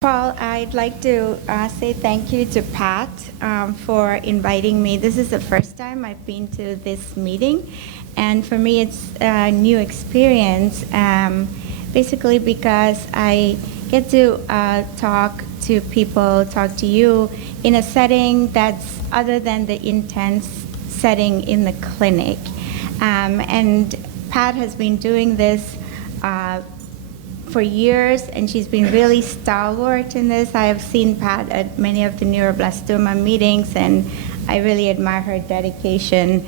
Paul, I'd like to say thank you to Pat for inviting me. This is the first time I've been to this meeting, and for me it's a new experience, basically because I get to talk to people, talk to you in a setting that's other than the intense setting in the clinic. And Pat has been doing this for years, and she's been really stalwart in this. I have seen Pat at many of the neuroblastoma meetings, and I really admire her dedication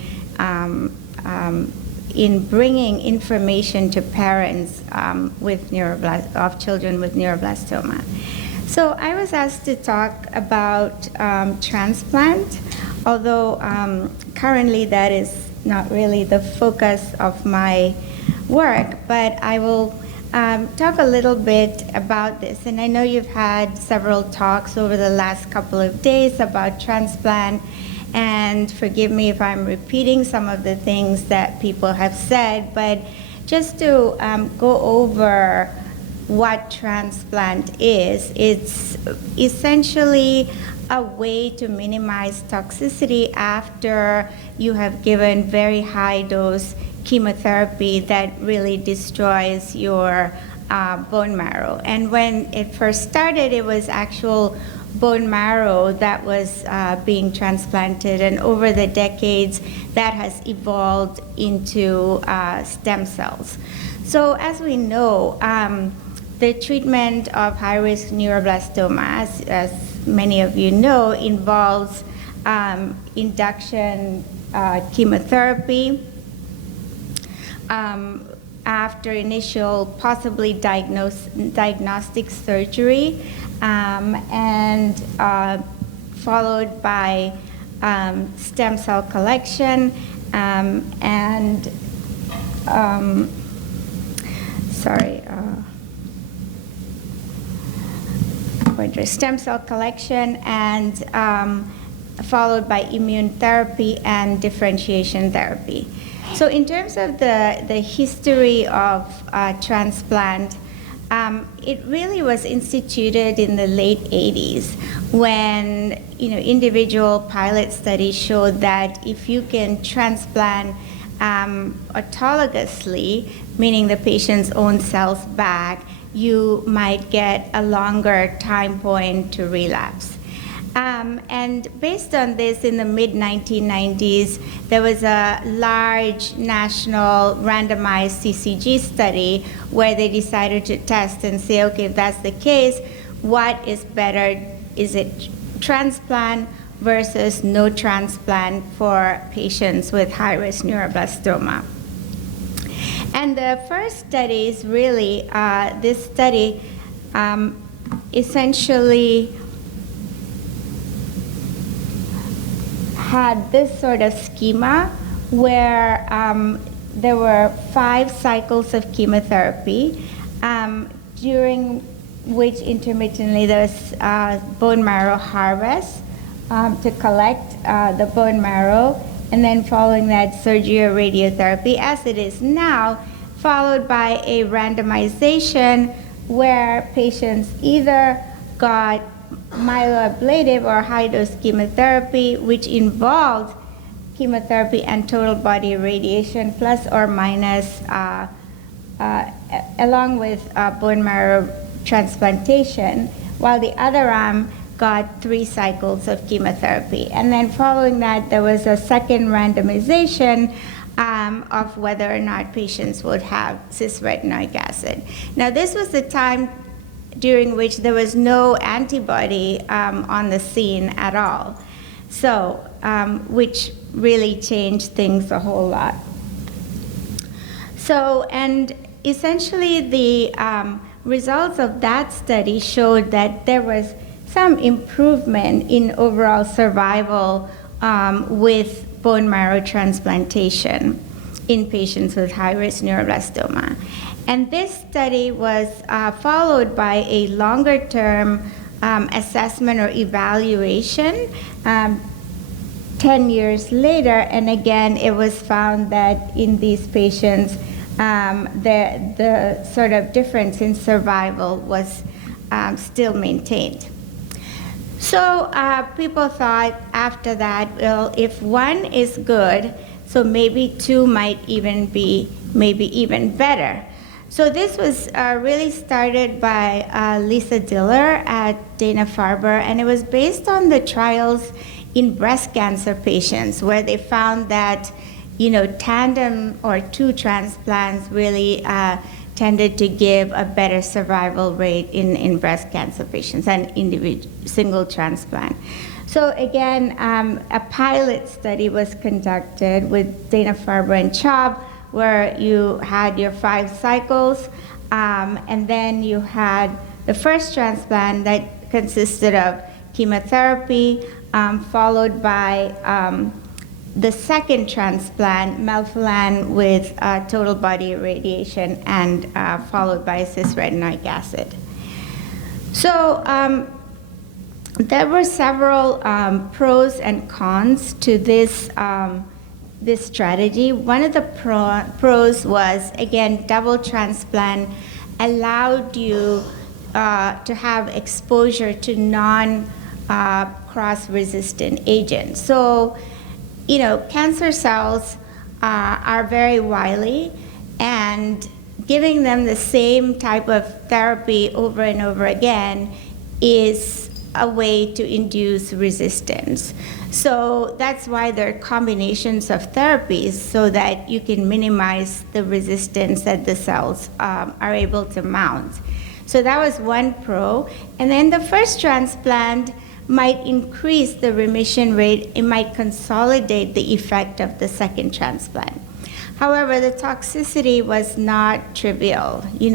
in bringing information to parents of children with neuroblastoma. So I was asked to talk about transplant, although currently that is not really the focus of my work, but I will talk a little bit about this. And I know you've had several talks over the last couple of days about transplant, and forgive me if I'm repeating some of the things that people have said, but just to go over what transplant is, it's essentially a way to minimize toxicity after you have given very high dose chemotherapy that really destroys your bone marrow. And when it first started, it was actual bone marrow that was being transplanted, and over the decades that has evolved into stem cells. So as we know, the treatment of high-risk neuroblastoma, as many of you know, involves induction chemotherapy after initial possibly diagnostic surgery, and followed by stem cell collection stem cell collection, and followed by immune therapy and differentiation therapy. So in terms of the history of transplant, it really was instituted in the late 80s when individual pilot studies showed that if you can transplant autologously, meaning the patient's own cells back, you might get a longer time point to relapse. And based on this, in the mid-1990s, there was a large national randomized CCG study where they decided to test and say, okay, if that's the case, what is better? Is it transplant versus no transplant for patients with high-risk neuroblastoma? And the first studies really, this study essentially had this sort of schema where there were 5 cycles of chemotherapy, during which intermittently there was bone marrow harvest to collect the bone marrow, and then following that surgery or radiotherapy, as it is now, followed by a randomization where patients either got myeloablative or high-dose chemotherapy, which involved chemotherapy and total body irradiation plus or minus, along with bone marrow transplantation, while the other arm got 3 cycles of chemotherapy. And then following that, there was a second randomization of whether or not patients would have cisretinoic acid. Now, this was the time during which there was no antibody on the scene at all, so which really changed things a whole lot. So, and essentially the results of that study showed that there was some improvement in overall survival with bone marrow transplantation in patients with high-risk neuroblastoma. And this study was followed by a longer-term assessment or evaluation 10 years later, and again, it was found that in these patients, the sort of difference in survival was still maintained. So people thought after that, well, if one is good, so maybe two might even be maybe even better. So this was really started by Lisa Diller at Dana-Farber, and it was based on the trials in breast cancer patients where they found that, tandem or two transplants really tended to give a better survival rate in breast cancer patients than single transplant. So again, a pilot study was conducted with Dana-Farber and Chubb, where you had your 5 cycles, and then you had the first transplant that consisted of chemotherapy, followed by the second transplant, melphalan with total body irradiation, and followed by cisretinoic acid. So there were several pros and cons to this this strategy. One of the pros was, again, double transplant allowed you to have exposure to non-cross-resistant agents. So, cancer cells are very wily, and giving them the same type of therapy over and over again is a way to induce resistance. So that's why there are combinations of therapies so that you can minimize the resistance that the cells are able to mount. So that was one pro. And then the first transplant might increase the remission rate. It might consolidate the effect of the second transplant. However, the toxicity was not trivial. You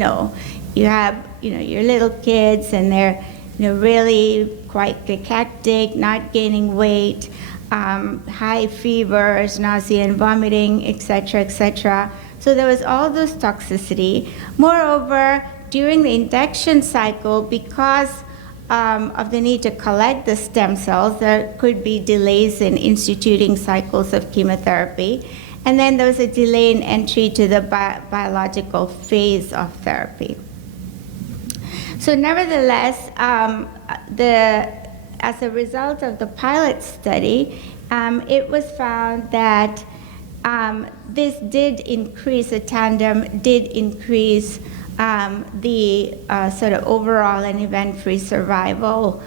have your little kids, and they're really quite cachectic, not gaining weight, high fevers, nausea and vomiting, et cetera. So there was all this toxicity. Moreover, during the induction cycle, because of the need to collect the stem cells, there could be delays in instituting cycles of chemotherapy. And then there was a delay in entry to the biological phase of therapy. So nevertheless, as a result of the pilot study, it was found that this did increase, a tandem did increase the sort of overall and event-free survival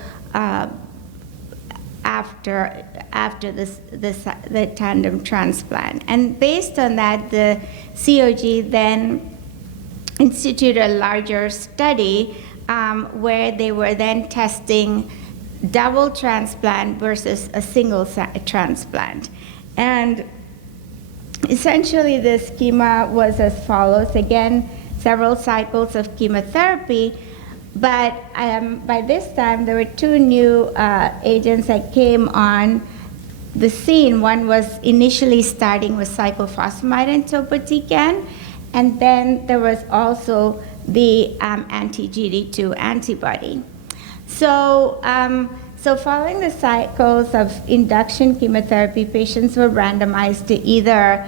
after the tandem transplant. And based on that, the COG then instituted a larger study where they were then testing double transplant versus a single transplant. And essentially the schema was as follows. Again, several cycles of chemotherapy, but by this time there were 2 new agents that came on the scene. One was initially starting with cyclophosphamide and topotecan, and then there was also the anti-GD2 antibody. So following the cycles of induction chemotherapy, patients were randomized to either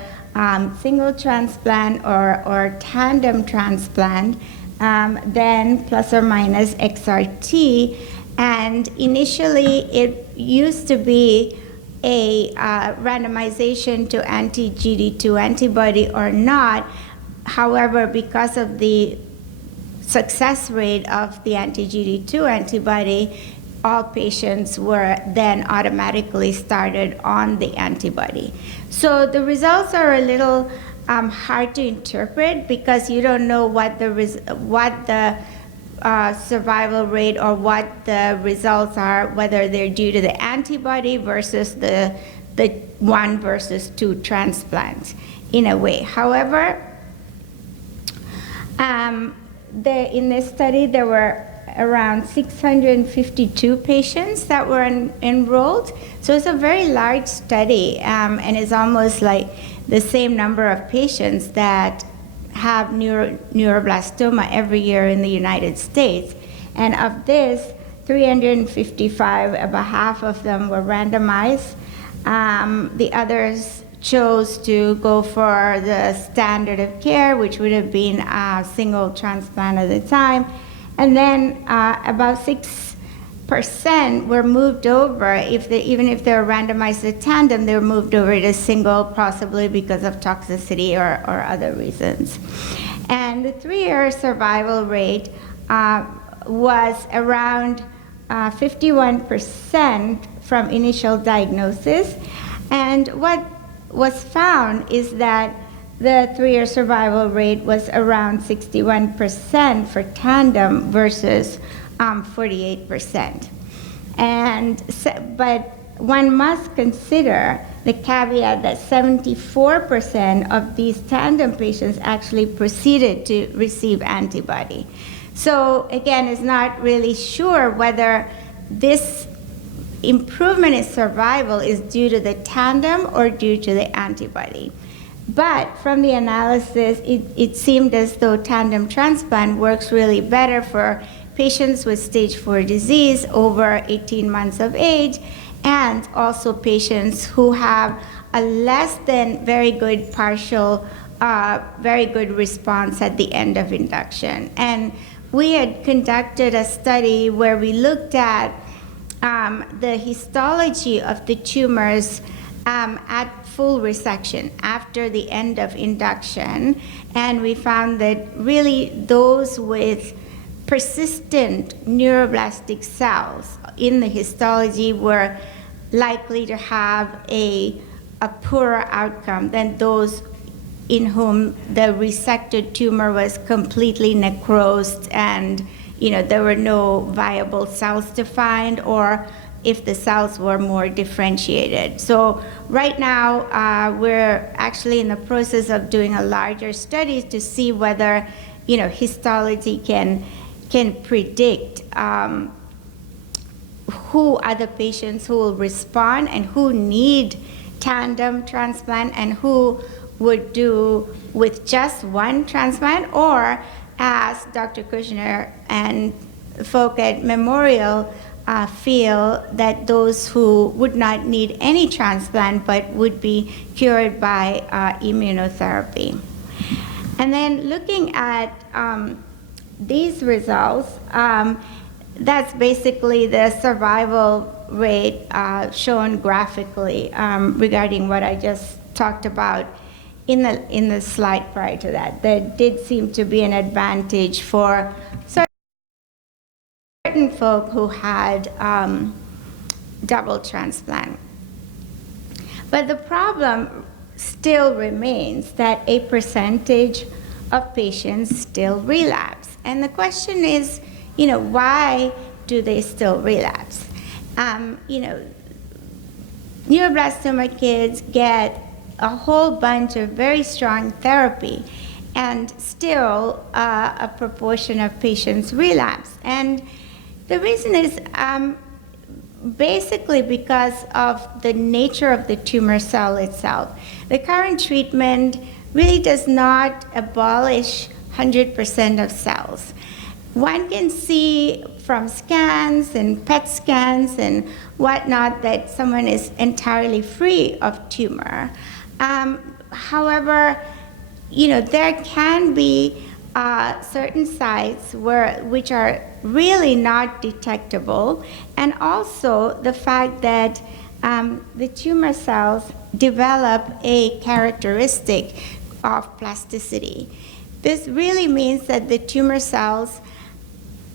single transplant or tandem transplant, then plus or minus XRT. And initially, it used to be a randomization to anti-GD2 antibody or not. However, because of the success rate of the anti-GD2 antibody, all patients were then automatically started on the antibody. So the results are a little hard to interpret because you don't know what the survival rate or what the results are, whether they're due to the antibody versus the 1 versus 2 transplants in a way. However, in this study, there were around 652 patients that were enrolled. So it's a very large study, and it's almost like the same number of patients that have neuroblastoma every year in the United States. And of this, 355, about half of them were randomized. The others chose to go for the standard of care, which would have been a single transplant at the time. And then about 6% were moved over, even if they were randomized to tandem, they were moved over to single, possibly because of toxicity or other reasons. And the 3-year survival rate was around 51% from initial diagnosis. And what was found is that the 3-year survival rate was around 61% for tandem versus 48%. But one must consider the caveat that 74% of these tandem patients actually proceeded to receive antibody. So again, it's not really sure whether this improvement in survival is due to the tandem or due to the antibody. But from the analysis, it seemed as though tandem transplant works really better for patients with stage 4 disease over 18 months of age, and also patients who have a less than very good partial, very good response at the end of induction. And we had conducted a study where we looked at the histology of the tumors at full resection after the end of induction, and we found that really those with persistent neuroblastic cells in the histology were likely to have a poorer outcome than those in whom the resected tumor was completely necrosed and there were no viable cells to find, or if the cells were more differentiated. So right now, we're actually in the process of doing a larger study to see whether histology can predict who are the patients who will respond and who need tandem transplant and who would do with just one transplant, or as Dr. Kushner and folk at Memorial feel that those who would not need any transplant but would be cured by immunotherapy. And then looking at these results, that's basically the survival rate shown graphically regarding what I just talked about in the slide prior to that. There did seem to be an advantage for certain folk who had double transplant. But the problem still remains that a percentage of patients still relapse. And the question is, why do they still relapse? Neuroblastoma kids get a whole bunch of very strong therapy, and still a proportion of patients relapse. And the reason is basically because of the nature of the tumor cell itself. The current treatment really does not abolish 100% of cells. One can see from scans and PET scans and whatnot that someone is entirely free of tumor. However, there can be certain sites which are really not detectable, and also the fact that the tumor cells develop a characteristic of plasticity. This really means that the tumor cells,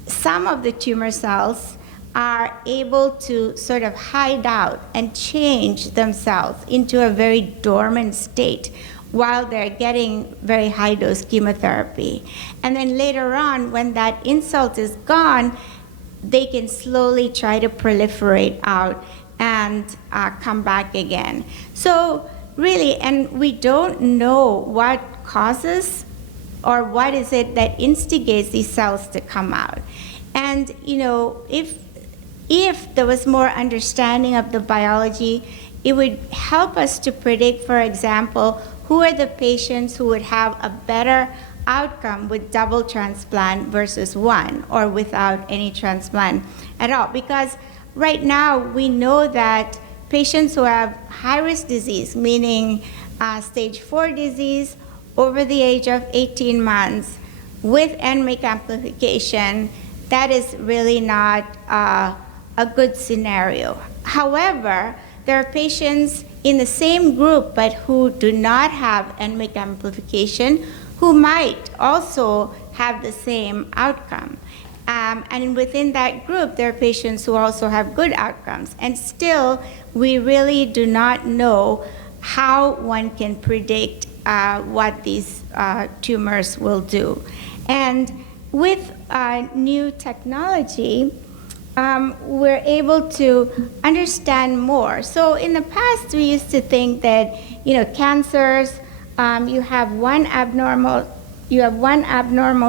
some of the tumor cells, are able to sort of hide out and change themselves into a very dormant state while they're getting very high-dose chemotherapy. And then later on, when that insult is gone, they can slowly try to proliferate out and come back again. So really, and we don't know what causes or what is it that instigates these cells to come out. And if there was more understanding of the biology, it would help us to predict, for example, who are the patients who would have a better outcome with double transplant versus one, or without any transplant at all. Because right now we know that patients who have high-risk disease, meaning stage 4 disease over the age of 18 months with NMIC amplification, that is really not a good scenario. However, there are patients in the same group but who do not have NMIC amplification who might also have the same outcome. And within that group, there are patients who also have good outcomes. And still, we really do not know how one can predict what these tumors will do. And with new technology, we're able to understand more. So in the past, we used to think that, cancers, you have one abnormal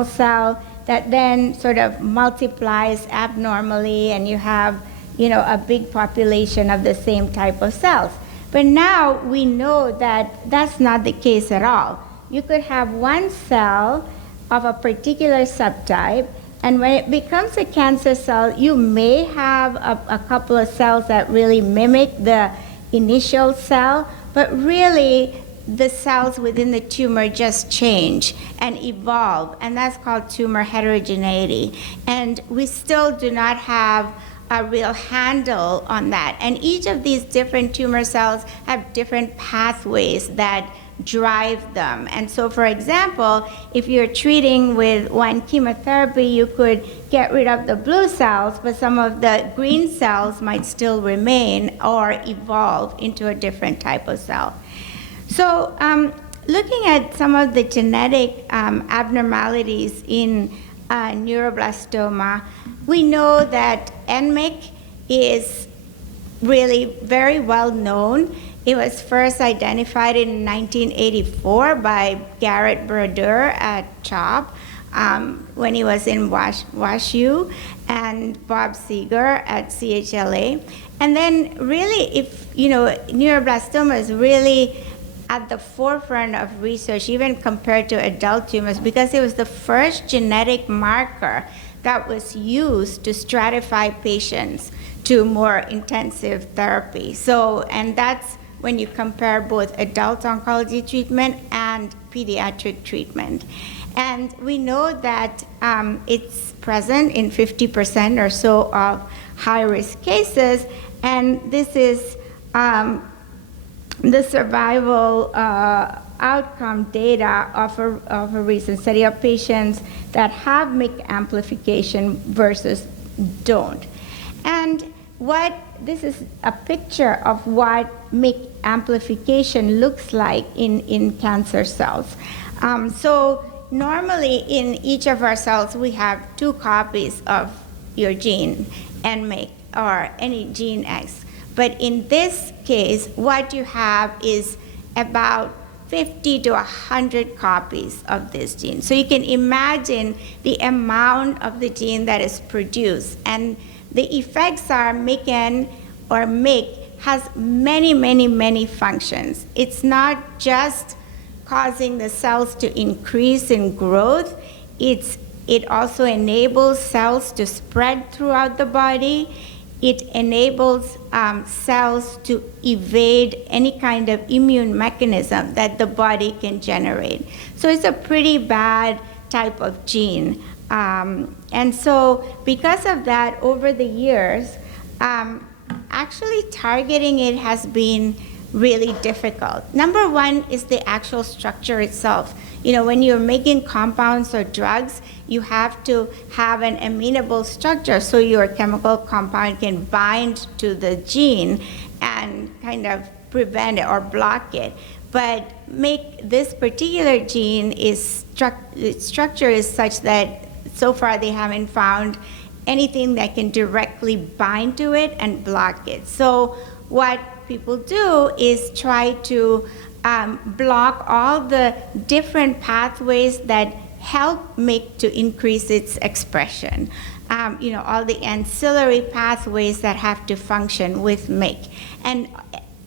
cell that then sort of multiplies abnormally, and you have, a big population of the same type of cells. But now we know that that's not the case at all. You could have one cell of a particular subtype, and when it becomes a cancer cell, you may have a couple of cells that really mimic the initial cell, but really the cells within the tumor just change and evolve, and that's called tumor heterogeneity. And we still do not have a real handle on that. And each of these different tumor cells have different pathways that drive them. And so, for example, if you're treating with one chemotherapy, you could get rid of the blue cells, but some of the green cells might still remain or evolve into a different type of cell. So looking at some of the genetic abnormalities in neuroblastoma, we know that NMIC is really very well known. It was first identified in 1984 by Garrett Brodeur at CHOP when he was in WashU, and Bob Seeger at CHLA. And then really, if neuroblastoma is really at the forefront of research, even compared to adult tumors, because it was the first genetic marker that was used to stratify patients to more intensive therapy. So, and that's when you compare both adult oncology treatment and pediatric treatment. And we know that it's present in 50% or so of high-risk cases, and this is the survival outcome data of a recent study of patients that have MYC amplification versus don't. And this is a picture of what MYC amplification looks like in cancer cells. So normally in each of our cells, we have 2 copies of your gene, NMYC, or any gene X. But in this case, what you have is about 50 to 100 copies of this gene. So you can imagine the amount of the gene that is produced. And the effects are MYC or MYC has many, many, many functions. It's not just causing the cells to increase in growth. It also enables cells to spread throughout the body. It enables cells to evade any kind of immune mechanism that the body can generate. So it's a pretty bad type of gene. And so because of that, over the years, actually targeting it has been really difficult. Number one is the actual structure itself. When you're making compounds or drugs, you have to have an amenable structure so your chemical compound can bind to the gene and kind of prevent it or block it. But this particular gene its structure is such that so far they haven't found anything that can directly bind to it and block it. So what people do is try to block all the different pathways that help MYC to increase its expression. All the ancillary pathways that have to function with MYC. And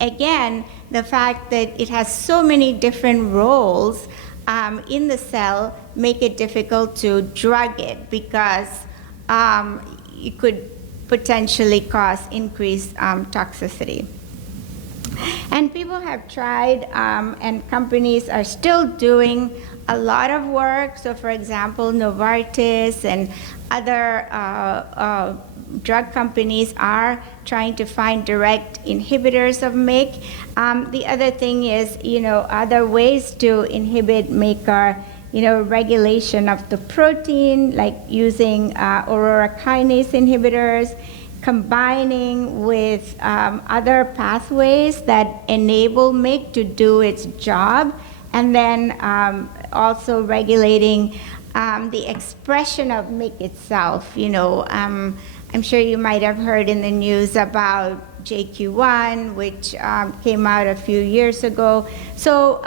again, the fact that it has so many different roles in the cell make it difficult to drug it, because it could potentially cause increased toxicity. And people have tried, and companies are still doing a lot of work. So for example, Novartis and other drug companies are trying to find direct inhibitors of MYC. The other thing is, other ways to inhibit MYC are, regulation of the protein, like using aurora kinase inhibitors, combining with other pathways that enable MYC to do its job, and then also regulating the expression of MYC itself. I'm sure you might have heard in the news about JQ1, which came out a few years ago. So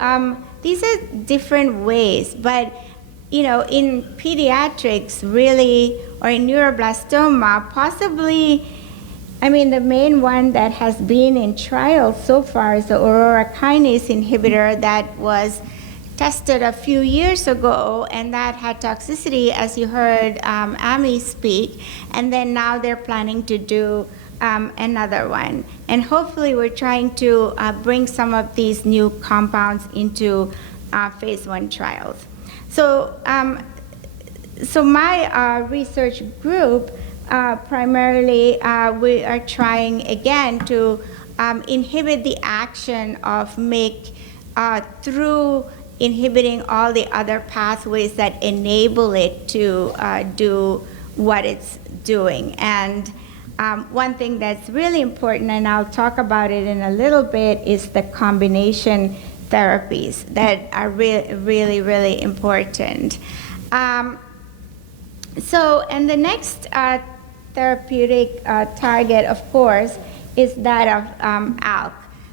these are different ways, but in pediatrics, really, or in neuroblastoma, possibly, the main one that has been in trials so far is the aurora kinase inhibitor that was tested a few years ago, and that had toxicity, as you heard Amy speak, and then now they're planning to do another one. And hopefully we're trying to bring some of these new compounds into phase 1 trials. So, my research group, primarily, we are trying again to inhibit the action of MYC through inhibiting all the other pathways that enable it to do what it's doing. And one thing that's really important, and I'll talk about it in a little bit, is the combination therapies that are really, really important. And the next therapeutic target, of course, is that of ALK.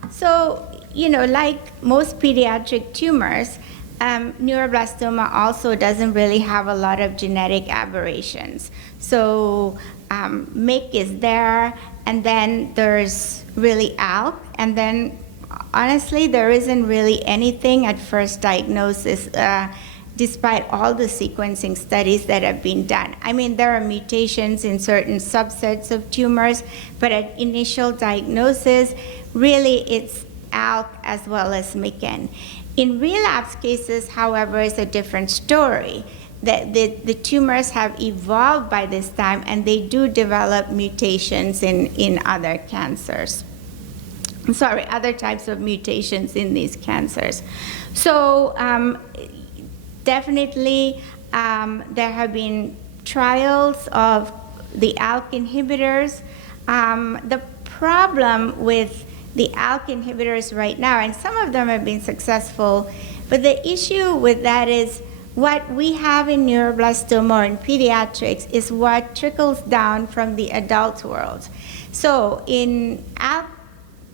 So, like most pediatric tumors, neuroblastoma also doesn't really have a lot of genetic aberrations. So MYC is there, and then there's really ALK, and then honestly, there isn't really anything at first diagnosis, despite all the sequencing studies that have been done. There are mutations in certain subsets of tumors, but at initial diagnosis, really it's ALK as well as MYC. In relapse cases, however, is a different story. The tumors have evolved by this time, and they do develop mutations in other cancers. Other types of mutations in these cancers. So definitely there have been trials of the ALK inhibitors. The problem with the ALK inhibitors right now, and some of them have been successful, but the issue with that is what we have in neuroblastoma or in pediatrics is what trickles down from the adult world. So ALK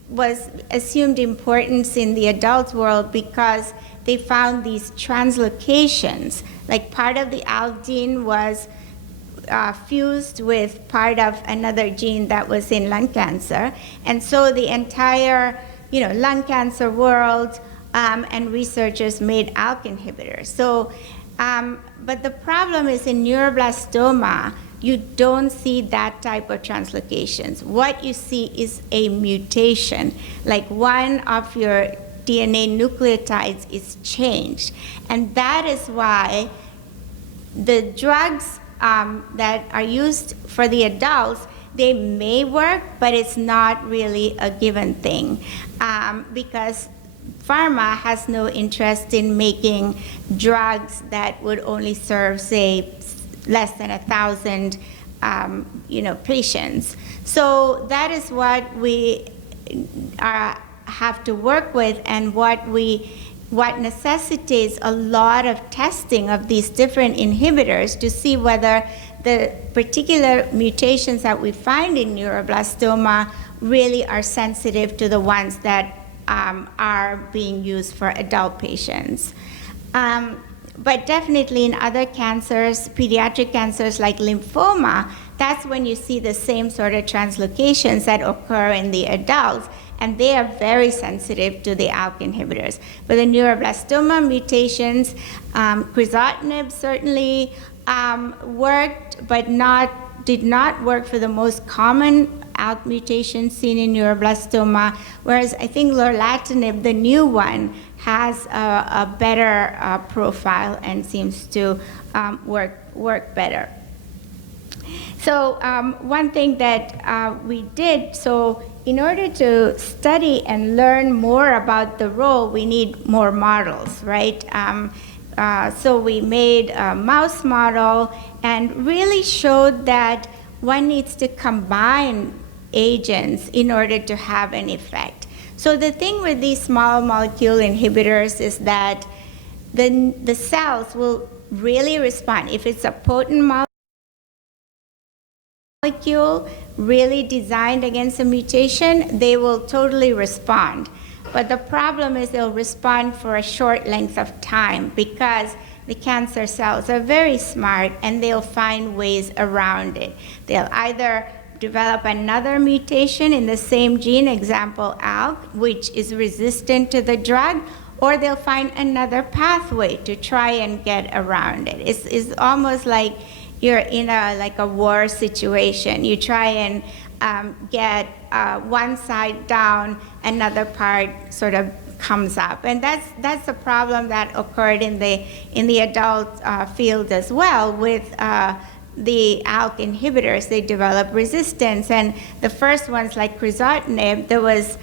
was assumed importance in the adult world because they found these translocations, like part of the ALK gene was fused with part of another gene that was in lung cancer. And so the entire lung cancer world and researchers made ALK inhibitors. So, but the problem is in neuroblastoma, you don't see that type of translocations. What you see is a mutation, like one of your DNA nucleotides is changed. And that is why the drugs that are used for the adults, they may work, but it's not really a given thing because pharma has no interest in making drugs that would only serve, say, less than 1,000 patients. So that is what we have to work with, and what necessitates a lot of testing of these different inhibitors to see whether the particular mutations that we find in neuroblastoma really are sensitive to the ones that are being used for adult patients. But definitely in other cancers, pediatric cancers like lymphoma, that's when you see the same sort of translocations that occur in the adults, and they are very sensitive to the ALK inhibitors. But the neuroblastoma mutations, crizotinib certainly worked, but did not work for the most common ALK mutation seen in neuroblastoma, whereas I think lorlatinib, the new one, has a better profile and seems to work better. So one thing that we did, so in order to study and learn more about the role, we need more models, right? So we made a mouse model and really showed that one needs to combine agents in order to have an effect. So the thing with these small molecule inhibitors is that the cells will really respond. If it's a potent molecule really designed against a mutation, they will totally respond. But the problem is they'll respond for a short length of time because the cancer cells are very smart and they'll find ways around it. They'll either develop another mutation in the same gene, example ALK, which is resistant to the drug, or they'll find another pathway to try and get around it. It's almost like you're in a war situation. You try and get one side down, another part sort of comes up, and that's a problem that occurred in the adult field as well with the ALK inhibitors. They develop resistance, and the first ones like crizotinib, there was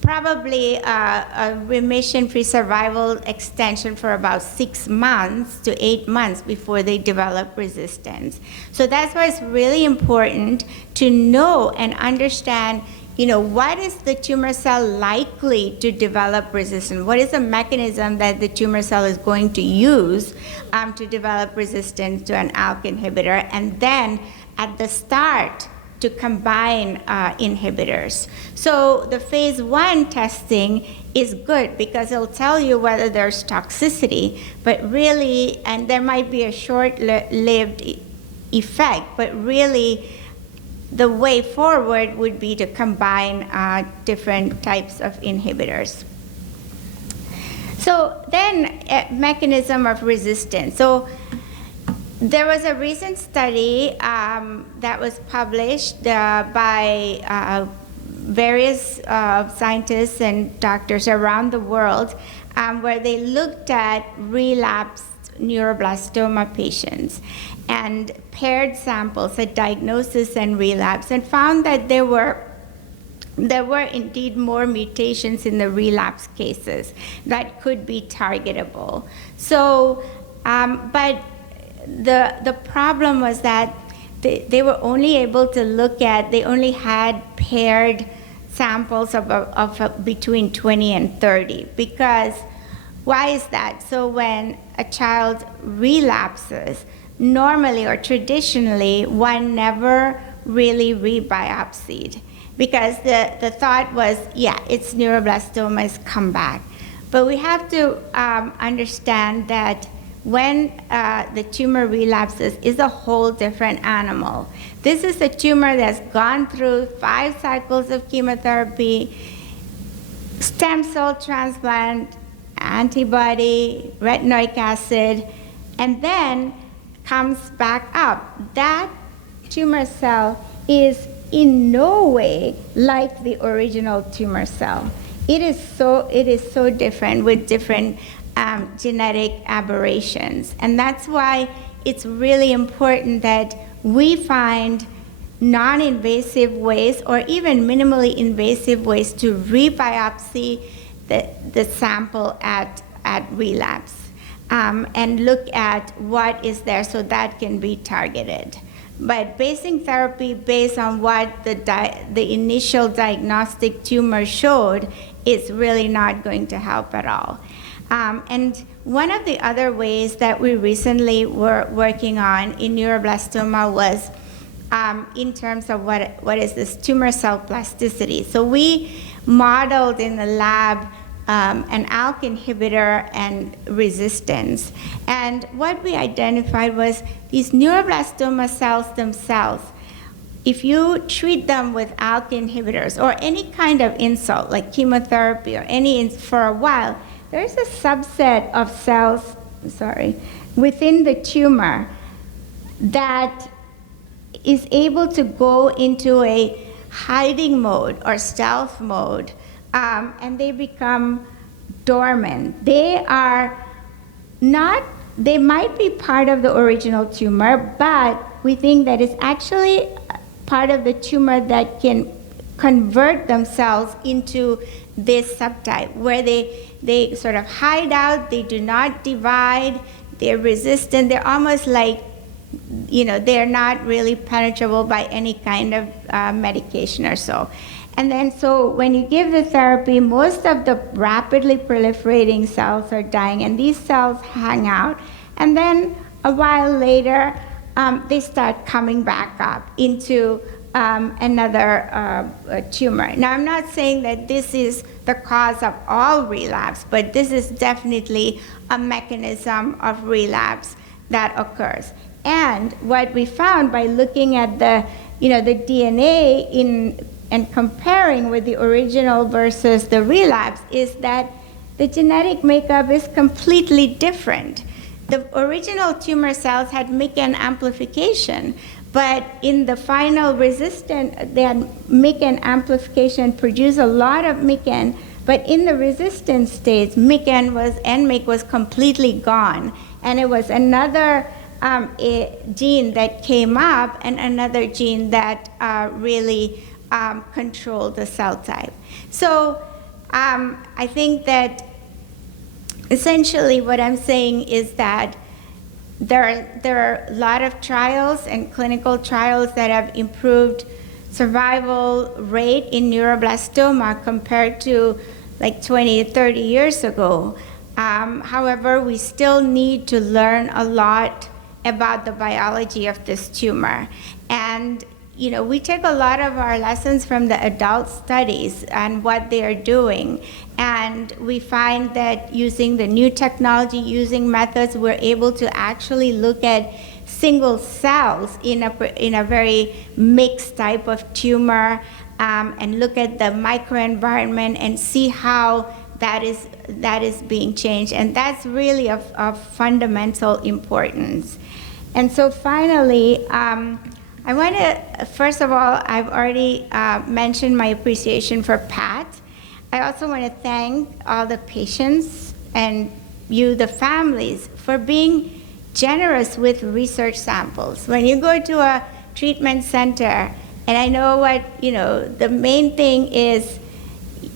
probably a remission-free survival extension for about 6 months to 8 months before they develop resistance. So that's why it's really important to know and understand, what is the tumor cell likely to develop resistance? What is the mechanism that the tumor cell is going to use to develop resistance to an ALK inhibitor? And then at the start, to combine inhibitors. So the phase 1 testing is good because it'll tell you whether there's toxicity, but really, and there might be a short-lived effect, but really the way forward would be to combine different types of inhibitors. So then, mechanism of resistance. So there was a recent study that was published by various scientists and doctors around the world where they looked at relapsed neuroblastoma patients and paired samples at diagnosis and relapse and found that there were indeed more mutations in the relapse cases that could be targetable. So, but the problem was that they were only able to look at, they only had paired samples of between 20 and 30. Because, why is that? So when a child relapses, normally or traditionally, one never really rebiopsied. Because the thought was, yeah, it's neuroblastomas, come back. But we have to understand that when the tumor relapses is a whole different animal. This is a tumor that's gone through 5 cycles of chemotherapy, stem cell transplant, antibody, retinoic acid, and then comes back up. That tumor cell is in no way like the original tumor cell. It is so different with different genetic aberrations. And that's why it's really important that we find non-invasive ways or even minimally invasive ways to rebiopsy the sample at relapse and look at what is there so that can be targeted. But basing therapy based on what the initial diagnostic tumor showed is really not going to help at all. And one of the other ways that we recently were working on in neuroblastoma was in terms of what is this tumor cell plasticity. So we modeled in the lab an ALK inhibitor and resistance. And what we identified was these neuroblastoma cells themselves, if you treat them with ALK inhibitors or any kind of insult like chemotherapy or for a while, there's a subset of cells, within the tumor that is able to go into a hiding mode or stealth mode, and they become dormant. They might be part of the original tumor, but we think that it's actually part of the tumor that can convert themselves into this subtype, where they sort of hide out, they do not divide, they're resistant, they're almost like, they're not really penetrable by any kind of medication or so. And then so when you give the therapy, most of the rapidly proliferating cells are dying, and these cells hang out. And then a while later, they start coming back up into another tumor. Now, I'm not saying that this is the cause of all relapse, but this is definitely a mechanism of relapse that occurs. And what we found by looking at the DNA and comparing with the original versus the relapse is that the genetic makeup is completely different. The original tumor cells had MECAN amplification, but in the final resistant, that MECAN amplification produced a lot of MECAN, but in the resistant states, NMEC was completely gone, and it was another a gene that came up and another gene that really controlled the cell type. So I think that essentially what I'm saying is that there are a lot of trials and clinical trials that have improved survival rate in neuroblastoma compared to like 20 to 30 years ago. However, we still need to learn a lot about the biology of this tumor. And we take a lot of our lessons from the adult studies and what they are doing. And we find that using the new technology, using methods, we're able to actually look at single cells in a very mixed type of tumor and look at the microenvironment and see how that is being changed. And that's really of fundamental importance. And so finally, I want to, first of all, I've already mentioned my appreciation for Pat. I also want to thank all the patients and you, the families, for being generous with research samples. When you go to a treatment center, and I know the main thing is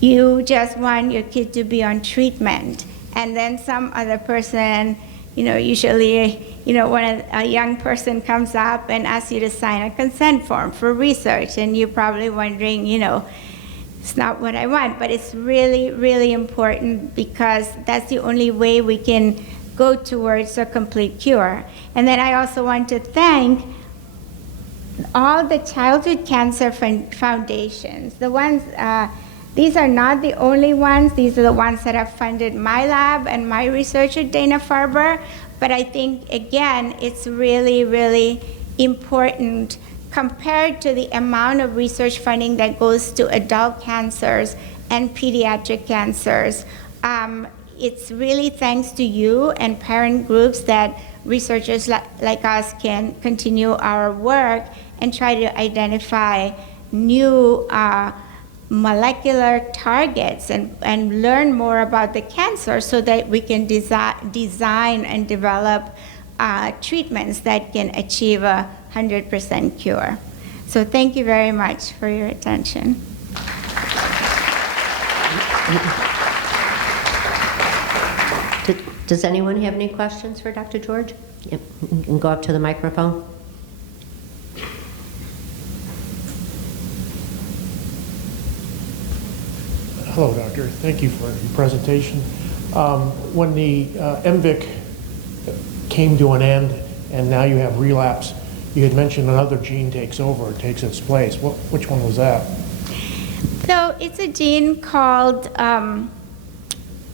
you just want your kid to be on treatment, and then some other person, usually, when a young person comes up and asks you to sign a consent form for research, and you're probably wondering, it's not what I want, but it's really, really important because that's the only way we can go towards a complete cure. And then I also want to thank all the childhood cancer foundations. The ones, these are not the only ones. These are the ones that have funded my lab and my research at Dana-Farber. But I think, again, it's really, really important compared to the amount of research funding that goes to adult cancers and pediatric cancers. It's really thanks to you and parent groups that researchers like us can continue our work and try to identify new molecular targets and learn more about the cancer so that we can design and develop treatments that can achieve 100% cure. So thank you very much for your attention. Does anyone have any questions for Dr. George? Yep. You can go up to the microphone. Hello, Doctor. Thank you for your presentation. When the MVIC came to an end and now you have relapse, you had mentioned another gene takes over, takes its place. Which one was that? So it's a gene called,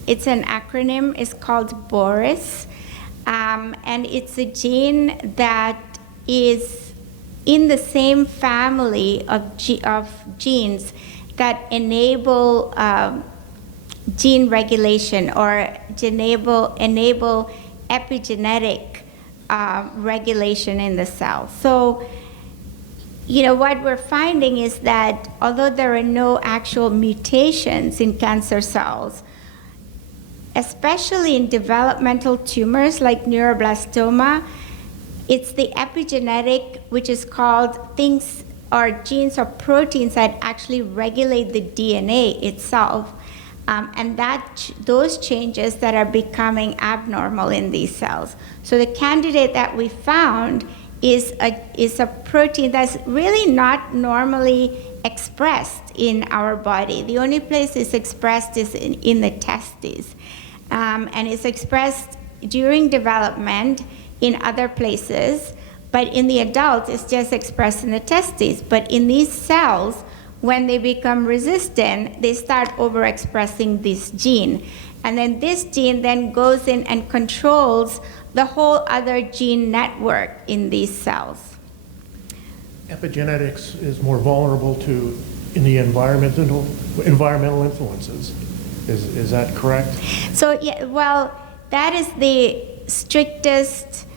it's an acronym, it's called BORIS. And it's a gene that is in the same family of genes that enable gene regulation or enable epigenetic regulation in the cell. So what we're finding is that although there are no actual mutations in cancer cells, especially in developmental tumors like neuroblastoma, it's the epigenetic, which is called things or genes or proteins that actually regulate the DNA itself. And those changes that are becoming abnormal in these cells. So the candidate that we found is a protein that's really not normally expressed in our body. The only place it's expressed is in the testes. And it's expressed during development in other places, but in the adult, it's just expressed in the testes. But in these cells, when they become resistant, they start overexpressing this gene. And then this gene then goes in and controls the whole other gene network in these cells. Epigenetics is more vulnerable to in the environmental influences. Is that correct? So, yeah, well, that is the strictest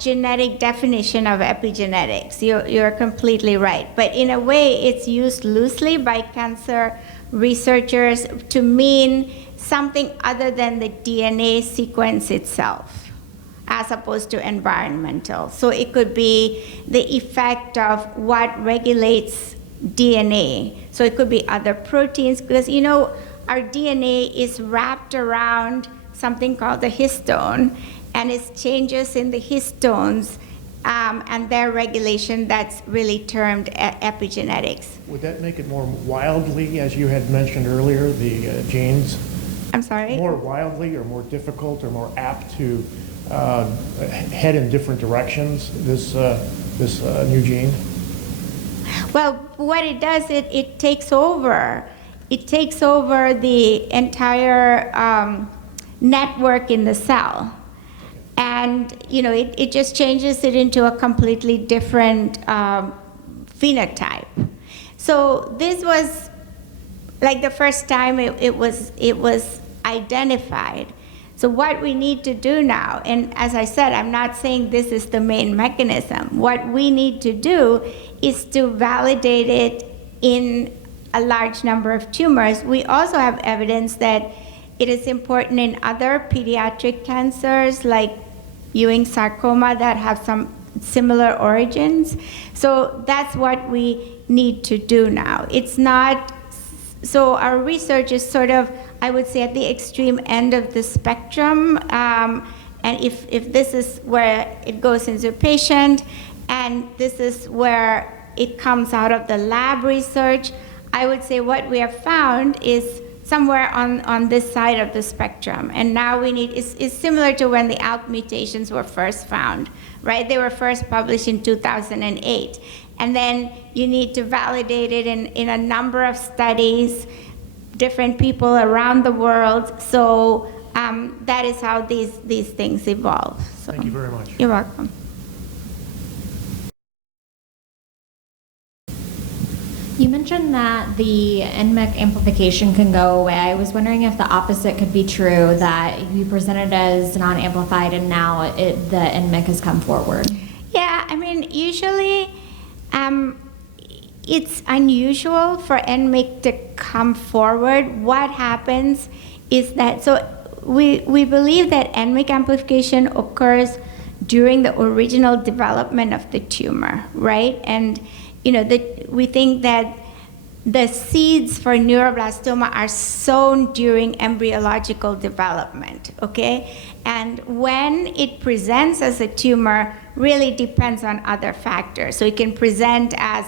genetic definition of epigenetics. You're completely right. But in a way, it's used loosely by cancer researchers to mean something other than the DNA sequence itself, as opposed to environmental. So it could be the effect of what regulates DNA. So it could be other proteins, because our DNA is wrapped around something called the histone, and it's changes in the histones and their regulation that's really termed epigenetics. Would that make it more wildly, as you had mentioned earlier, the genes? I'm sorry? More wildly or more difficult or more apt to head in different directions, this new gene? Well, what it does, it takes over. It takes over the entire network in the cell. And, it just changes it into a completely different phenotype. So this was like the first time it was identified. So what we need to do now, and as I said, I'm not saying this is the main mechanism. What we need to do is to validate it in a large number of tumors. We also have evidence that it is important in other pediatric cancers like Ewing sarcoma that have some similar origins. So that's what we need to do now. It's not, so our research is sort of, I would say, at the extreme end of the spectrum. And if this is where it goes into a patient, and this is where it comes out of the lab research, I would say what we have found is somewhere on this side of the spectrum. And now we need, it's similar to when the ALK mutations were first found, right? They were first published in 2008. And then you need to validate it in a number of studies, different people around the world. So that is how these things evolve. So, thank you very much. You're welcome. You mentioned that the NMIC amplification can go away. I was wondering if the opposite could be true, that you presented as non-amplified and now the NMIC has come forward. Yeah, I mean, usually it's unusual for NMIC to come forward. What happens is that, so we believe that NMIC amplification occurs during the original development of the tumor, right? And we think that the seeds for neuroblastoma are sown during embryological development, okay? And when it presents as a tumor really depends on other factors. So it can present as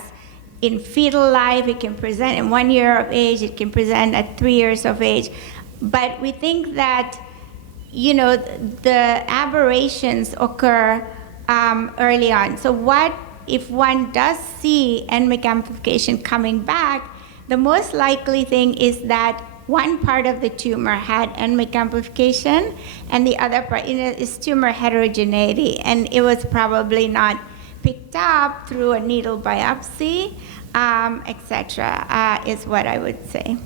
in fetal life, it can present in 1 year of age, it can present at 3 years of age. But we think that, the aberrations occur early on. So if one does see NMIC amplification coming back, the most likely thing is that one part of the tumor had NMIC amplification and the other part is tumor heterogeneity, and it was probably not picked up through a needle biopsy, etc., is what I would say.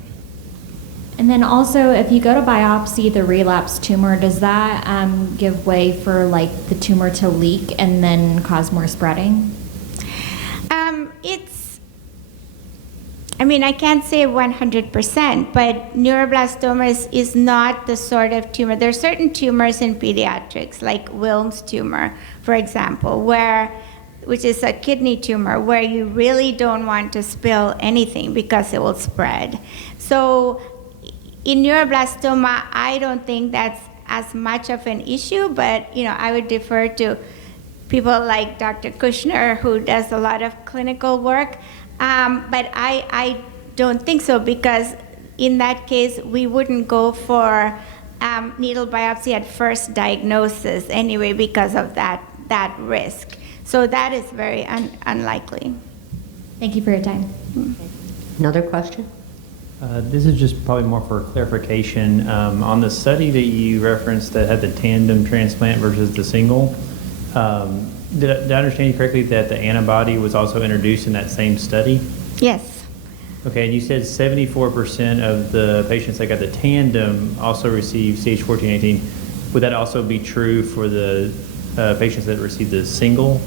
And then also, if you go to biopsy the relapsed tumor, does that give way for the tumor to leak and then cause more spreading? I mean, I can't say 100%, but neuroblastoma is not the sort of tumor. There are certain tumors in pediatrics, like Wilms tumor, for example, which is a kidney tumor, where you really don't want to spill anything because it will spread. So in neuroblastoma, I don't think that's as much of an issue, but I would defer to people like Dr. Kushner, who does a lot of clinical work. But I don't think so, because in that case, we wouldn't go for needle biopsy at first diagnosis anyway because of that risk. So that is very unlikely. Thank you for your time. Another question? This is just probably more for clarification. On the study that you referenced that had the tandem transplant versus the single, did I understand you correctly that the antibody was also introduced in that same study? Yes. Okay, and you said 74% of the patients that got the tandem also received CH1418. Would that also be true for the patients that received the single?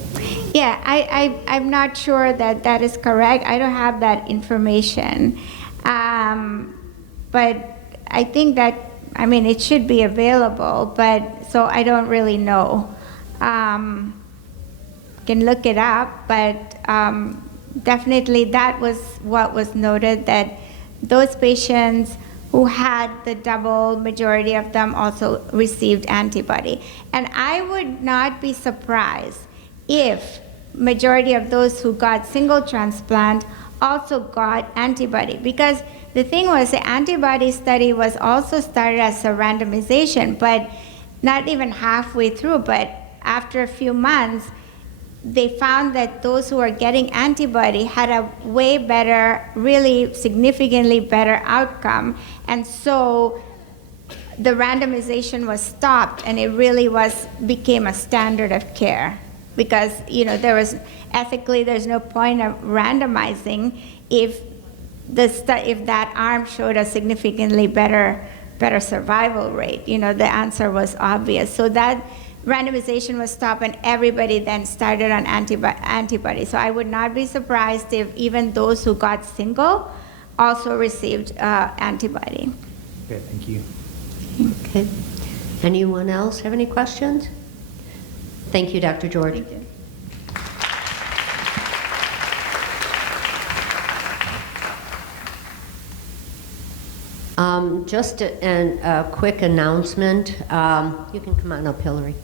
Yeah, I'm not sure that is correct. I don't have that information. But I think that, it should be available, but so I don't really know. Can look it up, but definitely that was what was noted, that those patients who had the double, majority of them also received antibody. And I would not be surprised if majority of those who got single transplant also got antibody, because the thing was the antibody study was also started as a randomization, but not even halfway through, but after a few months, they found that those who were getting antibody had a way better, really significantly better outcome. And so the randomization was stopped, and it really became a standard of care, because there was ethically, there's no point of randomizing if that arm showed a significantly better survival rate. The answer was obvious. So that randomization was stopped, and everybody then started on antibody. So I would not be surprised if even those who got single also received antibody. Okay, thank you. Okay. Anyone else have any questions? Thank you, Dr. George. Thank you. Just a quick announcement. You can come on up, Hillary.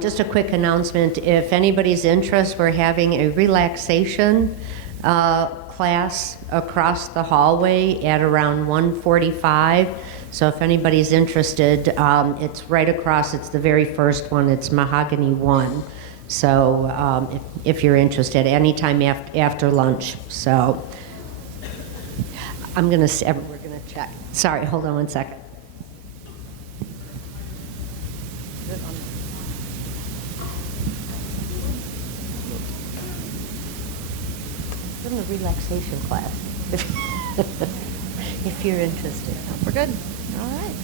Just a quick announcement. If anybody's interested, we're having a relaxation class across the hallway at around 1:45. So if anybody's interested, it's right across. It's the very first one. It's Mahogany 1. So if you're interested, anytime after lunch. So we're going to check. Sorry, hold on one second. From the relaxation class, if you're interested. We're good. All right.